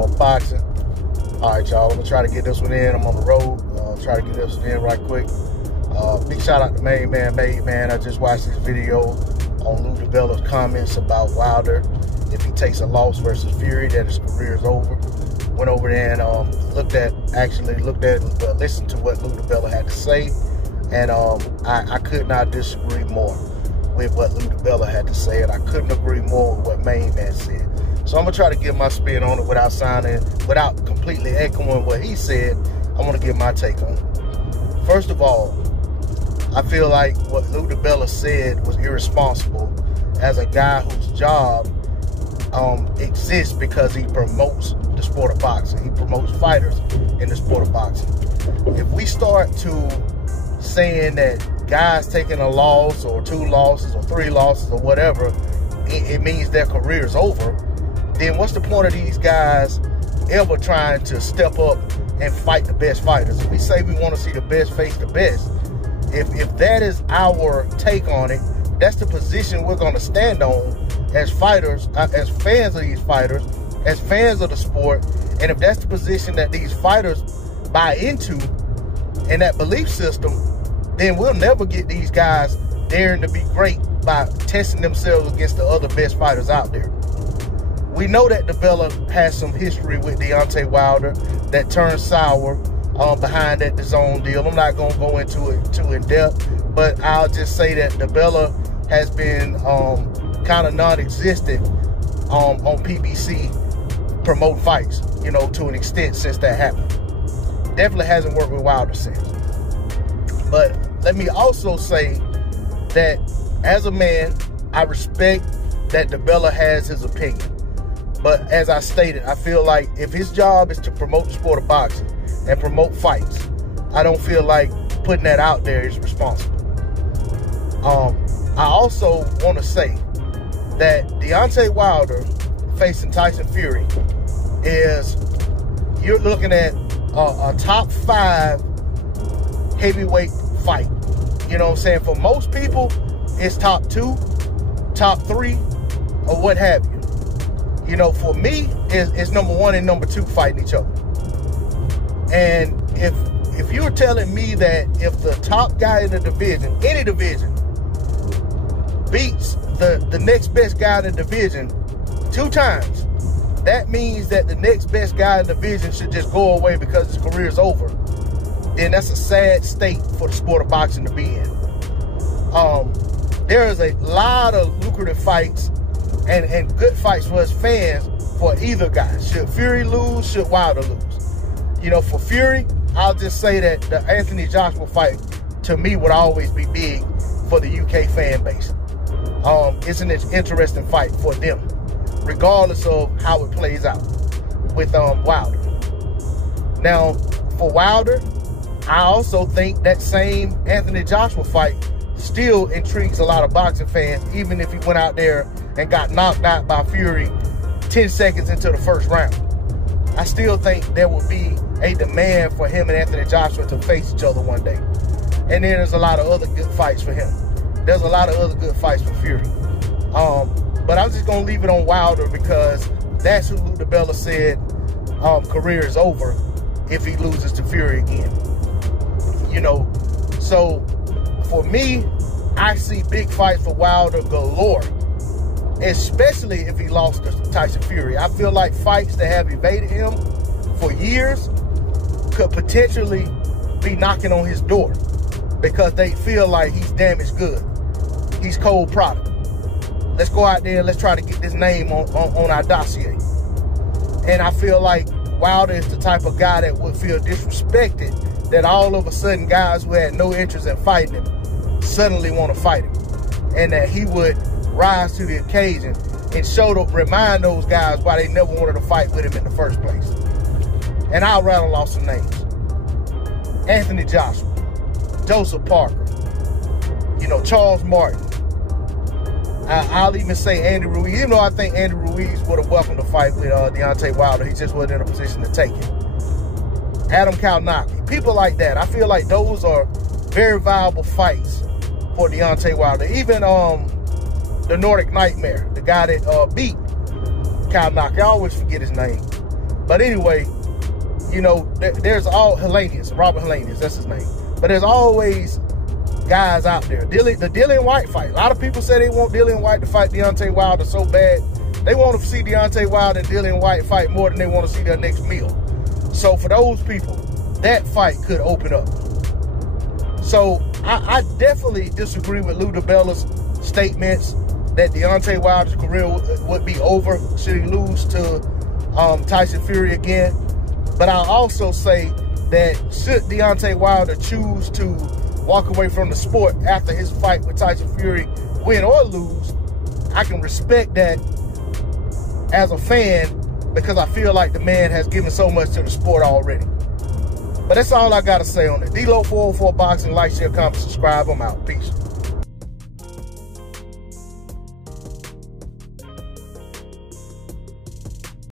sport of boxing. All right, y'all, I'm gonna try to get this one in. I'm on the road. Try to get this one in right quick. Big shout out to Made Man. I just watched this video on Lou DiBella's comments about Wilder. If he takes a loss versus Fury, that his career is over. Went over there and listened to what Lou DiBella had to say. And I could not disagree more with what Lou DiBella had to say, and I couldn't agree more with what Main Man said. So I'm gonna try to give my spin on it without completely echoing what he said. I want to give my take on it. First of all, I feel like what Lou DiBella said was irresponsible as a guy whose job exists because he promotes the sport of boxing. He promotes fighters in the sport of boxing. If we start to saying that guys taking a loss or 2 losses or 3 losses or whatever, it means their career is over, then what's the point of these guys ever trying to step up and fight the best fighters? If we say we want to see the best face the best, if that is our take on it, that's the position we're going to stand on as fighters, as fans of these fighters, as fans of the sport. And if that's the position that these fighters buy into and that belief system, then we'll never get these guys daring to be great by testing themselves against the other best fighters out there. We know that DiBella has some history with Deontay Wilder that turned sour behind that DAZN deal. I'm not going to go into it too in depth, but I'll just say that DiBella has been kind of non-existent on PBC promote fights, you know, to an extent since that happened. Definitely hasn't worked with Wilder since. But let me also say that as a man, I respect that DiBella has his opinion. But as I stated, I feel like if his job is to promote the sport of boxing and promote fights, I don't feel like putting that out there is responsible. I also want to say that Deontay Wilder facing Tyson Fury is, you're looking at a top 5 heavyweight fight. You know what I'm saying? For most people, it's top 2, top 3, or what have you. You know, for me, it's number 1 and number 2 fighting each other. And if you're telling me that if the top guy in the division, any division, beats the next best guy in the division 2 times, that means that the next best guy in the division should just go away because his career is over, then that's a sad state for the sport of boxing to be in. There is a lot of lucrative fights and good fights for us fans for either guy. Should Fury lose? Should Wilder lose? You know, for Fury, I'll just say that the Anthony Joshua fight, to me, would always be big for the UK fan base. It's an interesting fight for them, regardless of how it plays out with Wilder. Now, for Wilder, I also think that same Anthony Joshua fight still intrigues a lot of boxing fans, even if he went out there and got knocked out by Fury 10 seconds into the first round. I still think there will be a demand for him and Anthony Joshua to face each other one day. And then there's a lot of other good fights for him. There's a lot of other good fights for Fury. But I'm just going to leave it on Wilder because that's who Lou DiBella said career is over if he loses to Fury again. You know, so for me, I see big fights for Wilder galore, especially if he lost to Tyson Fury. I feel like fights that have evaded him for years could potentially be knocking on his door because they feel like he's damaged good. He's cold product. Let's go out there and let's try to get this name on our dossier. And I feel like Wilder is the type of guy that would feel disrespected that all of a sudden guys who had no interest in fighting him suddenly want to fight him. And that he would rise to the occasion and remind those guys why they never wanted to fight with him in the first place. And I'll rattle off some names. Anthony Joshua, Joseph Parker, you know, Charles Martin. I'll even say Andy Ruiz. Even though I think Andy Ruiz would have welcomed the fight with Deontay Wilder, he just wasn't in a position to take it. Adam Kalnaki, people like that. I feel like those are very viable fights for Deontay Wilder. Even the Nordic Nightmare, the guy that beat Kalnaki, I always forget his name. But anyway, you know, there's Robert Hellenius, that's his name. But there's always guys out there. The Dillian White fight. A lot of people say they want Dillian White to fight Deontay Wilder so bad. They want to see Deontay Wilder and Dillian White fight more than they want to see their next meal. So for those people, that fight could open up. So I definitely disagree with Lou DiBella's statements that Deontay Wilder's career would be over should he lose to Tyson Fury again. But I'll also say that should Deontay Wilder choose to walk away from the sport after his fight with Tyson Fury, win or lose, I can respect that as a fan, because I feel like the man has given so much to the sport already. But that's all I got to say on it. D-Lo 404 Boxing. Like, share, comment, subscribe. I'm out. Peace.